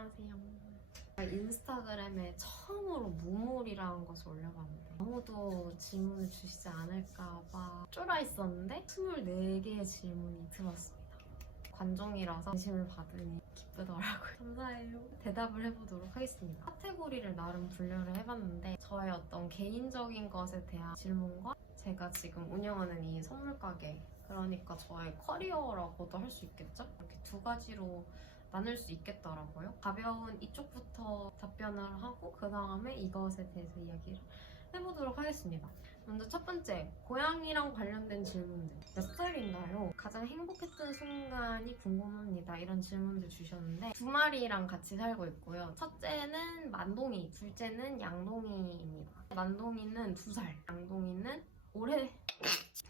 안녕하세요. 인스타그램에 처음으로 무물이라는 것을 올려봤는데 아무도 질문을 주시지 않을까봐 쫄아 있었는데 24개의 질문이 들어왔습니다. 관종이라서 관심을 받으니 기쁘더라고요. 감사해요. 대답을 해보도록 하겠습니다. 카테고리를 나름 분류를 해봤는데 저의 어떤 개인적인 것에 대한 질문과 제가 지금 운영하는 이 선물 가게, 그러니까 저의 커리어라고도 할 수 있겠죠? 이렇게 두 가지로 나눌 수 있겠더라고요. 가벼운 이쪽부터 답변을 하고 그 다음에 이것에 대해서 이야기를 해보도록 하겠습니다. 먼저 첫 번째, 고양이랑 관련된 질문들. 몇 살인가요? 가장 행복했던 순간이 궁금합니다. 이런 질문들 주셨는데 두 마리랑 같이 살고 있고요. 첫째는 만동이, 둘째는 양동이입니다. 만동이는 2살, 양동이는 올해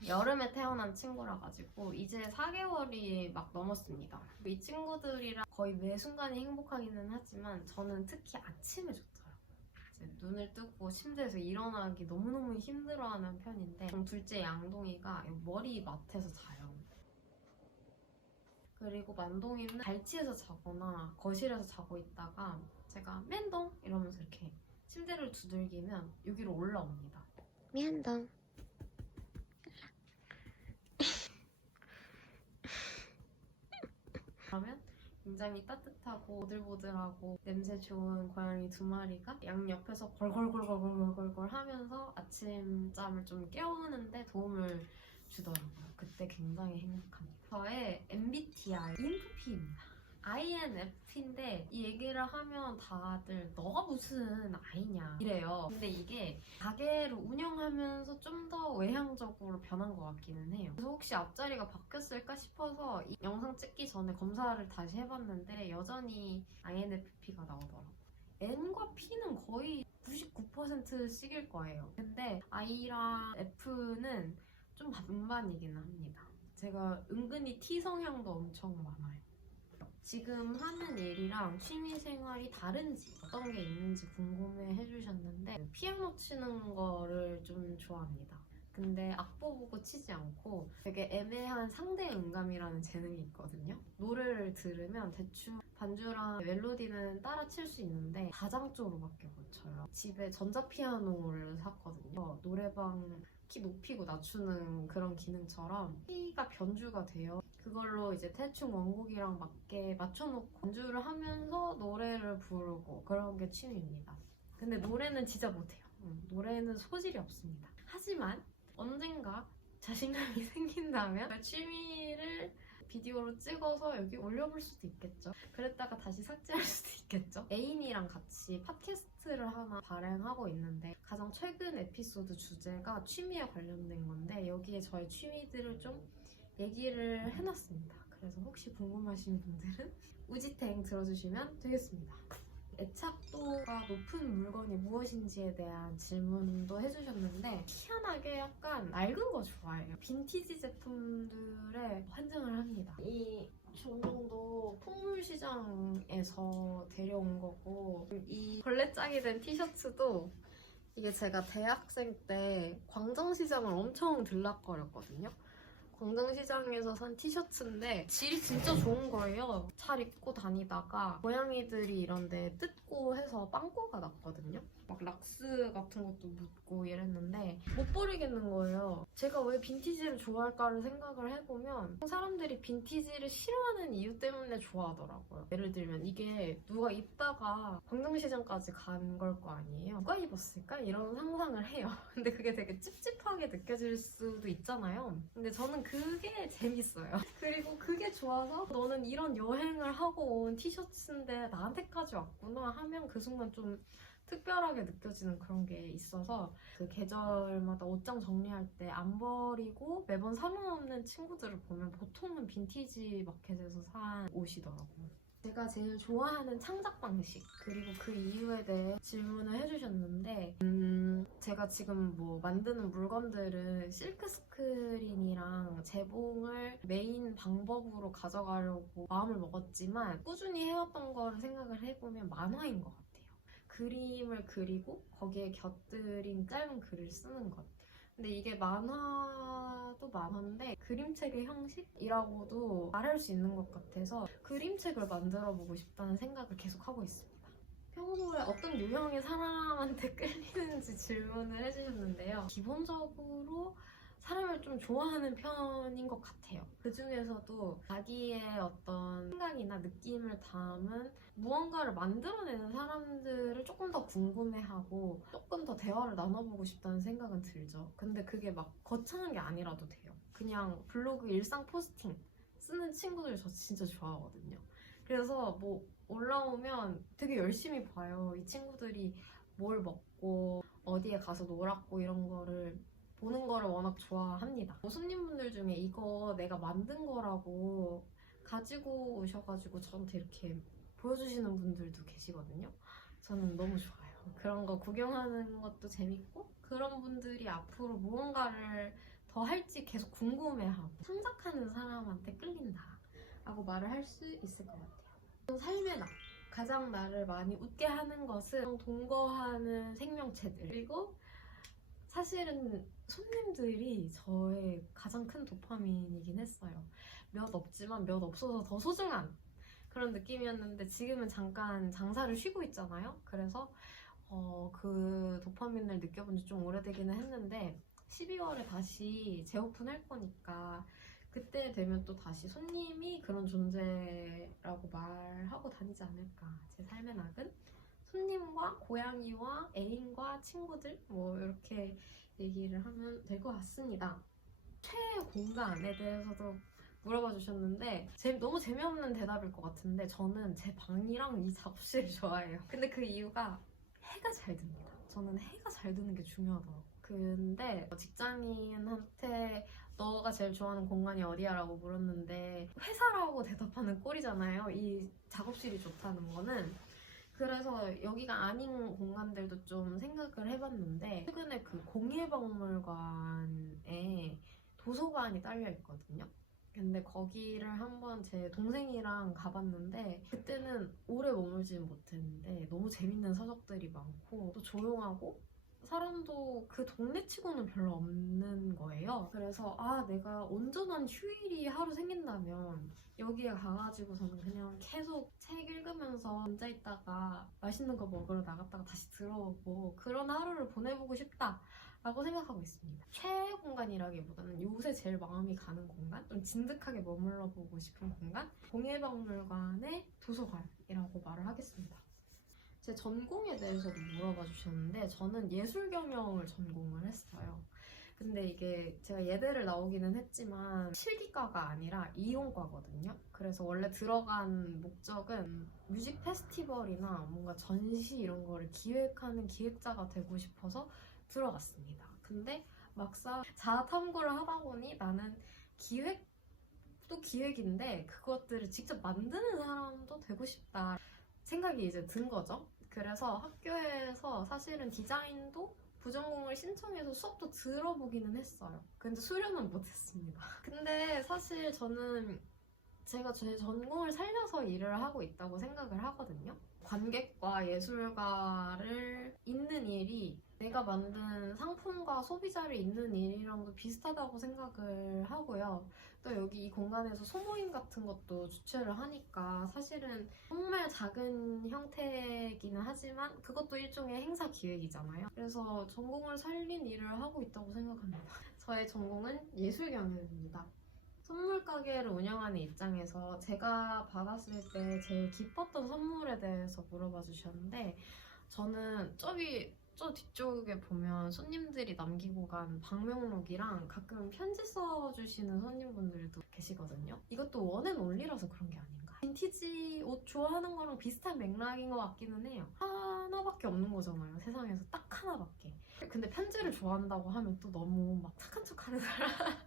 여름에 태어난 친구라 가지고 이제 4개월이 막 넘었습니다. 이 친구들이랑 거의 매 순간이 행복하기는 하지만 저는 특히 아침에 좋더라고요. 이제 눈을 뜨고 침대에서 일어나기 너무너무 힘들어하는 편인데 둘째 양동이가 머리맡에서 자요. 그리고 만동이는 발치에서 자거나 거실에서 자고 있다가 제가 맨동 이러면서 이렇게 침대를 두들기면 여기로 올라옵니다. 미안동. 그러면 굉장히 따뜻하고 보들보들하고 냄새 좋은 고양이 2마리가 양 옆에서 걸걸걸걸걸걸걸 하면서 아침잠을 좀 깨우는데 도움을 주더라고요. 그때 굉장히 행복합니다. 저의 MBTI INFP입니다. INFP인데 이 얘기를 하면 다들 너가 무슨 I냐 이래요. 근데 이게 가게를 운영하면서 좀 더 외향적으로 변한 것 같기는 해요. 그래서 혹시 앞자리가 바뀌었을까 싶어서 이 영상 찍기 전에 검사를 다시 해봤는데 여전히 INFP가 나오더라고요. N과 P는 거의 99%씩일 거예요. 근데 I랑 F는 좀 반반이기는 합니다. 제가 은근히 T 성향도 엄청 많아요. 지금 하는 일이랑 취미생활이 다른지 어떤 게 있는지 궁금해 해주셨는데 피아노 치는 거를 좀 좋아합니다. 근데 악보 보고 치지 않고 되게 애매한 상대 음감이라는 재능이 있거든요. 노래를 들으면 대충 반주랑 멜로디는 따라 칠 수 있는데 가장조로밖에 못 쳐요. 집에 전자피아노를 샀거든요. 노래방 키 높이고 낮추는 그런 기능처럼 키가 변주가 돼요. 그걸로 이제 대충 원곡이랑 맞게 맞춰놓고 연주를 하면서 노래를 부르고 그런 게 취미입니다. 근데 노래는 진짜 못해요. 노래는 소질이 없습니다. 하지만 언젠가 자신감이 생긴다면 취미를 비디오로 찍어서 여기 올려볼 수도 있겠죠. 그랬다가 다시 삭제할 수도 있겠죠. 애인이랑 같이 팟캐스트를 하나 발행하고 있는데 가장 최근 에피소드 주제가 취미에 관련된 건데 여기에 저의 취미들을 좀 얘기를 해놨습니다. 그래서 혹시 궁금하신 분들은 우지탱 들어주시면 되겠습니다. 애착도가 높은 물건이 무엇인지에 대한 질문도 해주셨는데 희한하게 약간 낡은 거 좋아해요. 빈티지 제품들에 환장을 합니다. 이 종종도 풍물시장에서 데려온 거고 이 걸레짝이 된 티셔츠도 이게 제가 대학생 때 광장시장을 엄청 들락거렸거든요. 광장시장에서 산 티셔츠인데 질이 진짜 좋은 거예요. 잘 입고 다니다가 고양이들이 이런데 뜯고 해서 빵꾸가 났거든요. 막 락스 같은 것도 묻고 이랬는데 못 버리겠는 거예요. 제가 왜 빈티지를 좋아할까를 생각을 해보면 사람들이 빈티지를 싫어하는 이유 때문에 좋아하더라고요. 예를 들면 이게 누가 입다가 광장시장까지 간 걸 거 아니에요. 누가 입었을까? 이런 상상을 해요. 근데 그게 되게 찝찝하게 느껴질 수도 있잖아요. 근데 저는 그게 재밌어요. 그리고 그게 좋아서 너는 이런 여행을 하고 온 티셔츠인데 나한테까지 왔구나 하면 그 순간 좀 특별하게 느껴지는 그런 게 있어서 그 계절마다 옷장 정리할 때 안 버리고 매번 사모으는 친구들을 보면 보통은 빈티지 마켓에서 산 옷이더라고요. 제가 제일 좋아하는 창작 방식 그리고 그 이유에 대해 질문을 해주셨는데 제가 지금 뭐 만드는 물건들은 실크 스크린이랑 재봉을 메인 방법으로 가져가려고 마음을 먹었지만 꾸준히 해왔던 거를 생각을 해보면 만화인 것 같아요. 그림을 그리고 거기에 곁들인 짧은 글을 쓰는 것. 근데 이게 만화도 만화인데 그림책의 형식이라고도 말할 수 있는 것 같아서 그림책을 만들어보고 싶다는 생각을 계속 하고 있습니다. 평소에 어떤 유형의 사람한테 끌리는지 질문을 해주셨는데요. 기본적으로 사람을 좀 좋아하는 편인 것 같아요. 그 중에서도 자기의 어떤 생각이나 느낌을 담은 무언가를 만들어내는 사람들을 조금 더 궁금해하고 조금 더 대화를 나눠보고 싶다는 생각은 들죠. 근데 그게 막 거창한 게 아니라도 돼요. 그냥 블로그 일상 포스팅 쓰는 친구들 저 진짜 좋아하거든요. 그래서 뭐 올라오면 되게 열심히 봐요. 이 친구들이 뭘 먹고 어디에 가서 놀았고 이런 거를 보는 거를 워낙 좋아합니다. 손님분들 중에 이거 내가 만든 거라고 가지고 오셔가지고 저한테 이렇게 보여주시는 분들도 계시거든요. 저는 너무 좋아요. 그런 거 구경하는 것도 재밌고 그런 분들이 앞으로 무언가를 더 할지 계속 궁금해하고 창작하는 사람한테 끌린다 라고 말을 할 수 있을 것 같아요. 삶의 나 가장 나를 많이 웃게 하는 것은 동거하는 생명체들 그리고 사실은 손님들이 저의 가장 큰 도파민이긴 했어요. 몇 없지만 몇 없어서 더 소중한 그런 느낌이었는데 지금은 잠깐 장사를 쉬고 있잖아요. 그래서 그 도파민을 느껴본 지 좀 오래되기는 했는데 12월에 다시 재오픈할 거니까 그때 되면 또 다시 손님이 그런 존재라고 말하고 다니지 않을까. 제 삶의 낙은 손님과 고양이와 애인과 친구들 뭐 이렇게 얘기를 하면 될 것 같습니다. 최애 공간에 대해서도 물어봐 주셨는데 너무 재미없는 대답일 것 같은데 저는 제 방이랑 이 작업실을 좋아해요. 근데 그 이유가 해가 잘 듭니다. 저는 해가 잘 드는 게 중요하더라고요. 근데 직장인한테 너가 제일 좋아하는 공간이 어디야? 라고 물었는데 회사라고 대답하는 꼴이잖아요. 이 작업실이 좋다는 거는. 그래서 여기가 아닌 공간들도 좀 생각을 해봤는데 최근에 그 공예박물관에 도서관이 딸려 있거든요. 근데 거기를 한번 제 동생이랑 가봤는데 그때는 오래 머물지는 못했는데 너무 재밌는 서적들이 많고 또 조용하고 사람도 그 동네 치고는 별로 없는 거예요. 그래서 내가 온전한 휴일이 하루 생긴다면 여기에 가가지고서는 그냥 계속 책 읽으면서 앉아있다가 맛있는 거 먹으러 나갔다가 다시 들어오고 그런 하루를 보내보고 싶다 라고 생각하고 있습니다. 최애 공간이라기보다는 요새 제일 마음이 가는 공간? 좀 진득하게 머물러 보고 싶은 공간? 공예박물관의 도서관이라고 말을 하겠습니다. 제 전공에 대해서도 물어봐 주셨는데 저는 예술 경영을 전공을 했어요. 근데 이게 제가 예대를 나오기는 했지만 실기과가 아니라 이용과거든요. 그래서 원래 들어간 목적은 뮤직 페스티벌이나 뭔가 전시 이런 거를 기획하는 기획자가 되고 싶어서 들어갔습니다. 근데 막상 자아 탐구를 하다 보니 나는 기획도 기획인데 그것들을 직접 만드는 사람도 되고 싶다 생각이 이제 든 거죠. 그래서 학교에서 사실은 디자인도 부전공을 신청해서 수업도 들어보기는 했어요. 근데 수료는 못했습니다. 근데 사실 저는 제가 제 전공을 살려서 일을 하고 있다고 생각을 하거든요. 관객과 예술가를 잇는 일이 내가 만든 상품과 소비자를 잇는 일이랑도 비슷하다고 생각을 하고요. 또 여기 이 공간에서 소모임 같은 것도 주최를 하니까 사실은 정말 작은 형태이기는 하지만 그것도 일종의 행사 기획이잖아요. 그래서 전공을 살린 일을 하고 있다고 생각합니다. 저의 전공은 예술 경영입니다. 선물 가게를 운영하는 입장에서 제가 받았을 때 제일 기뻤던 선물에 대해서 물어봐 주셨는데 저는 저 뒤쪽에 보면 손님들이 남기고 간 방명록이랑 가끔 편지 써주시는 손님분들도 계시거든요. 이것도 원앤온리라서 그런 게 아닌가. 빈티지 옷 좋아하는 거랑 비슷한 맥락인 것 같기는 해요. 하나밖에 없는 거잖아요. 세상에서 딱 하나밖에. 근데 편지를 좋아한다고 하면 또 너무 막 착한 척하는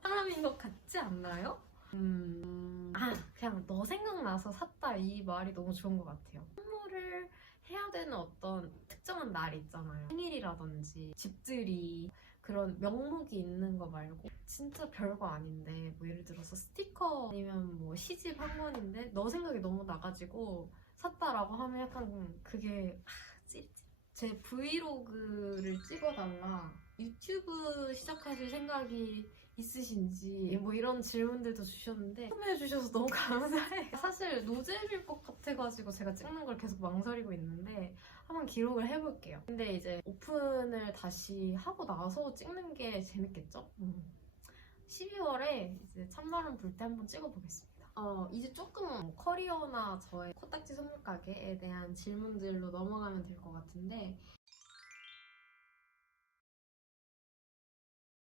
사람인 것 같지 않나요? 그냥 너 생각나서 샀다 이 말이 너무 좋은 것 같아요. 선물을 해야 되는 어떤 특정한 날이 있잖아요. 생일이라든지 집들이 그런 명목이 있는 거 말고 진짜 별거 아닌데 뭐 예를 들어서 스티커 아니면 뭐 시집 한 권인데 너 생각이 너무 나가지고 샀다라고 하면 약간 그게 찌릿찌릿. 제 브이로그를 찍어달라 유튜브 시작하실 생각이 있으신지 뭐 이런 질문들도 주셨는데 참여해 주셔서 너무 감사해요. 사실 노잼일 것 같아가지고 제가 찍는 걸 계속 망설이고 있는데 한번 기록을 해볼게요. 근데 이제 오픈을 다시 하고 나서 찍는 게 재밌겠죠? 12월에 이제 찬바람 불 때 한번 찍어보겠습니다. 이제 조금 커리어나 저의 코딱지 선물 가게에 대한 질문들로 넘어가면 될 것 같은데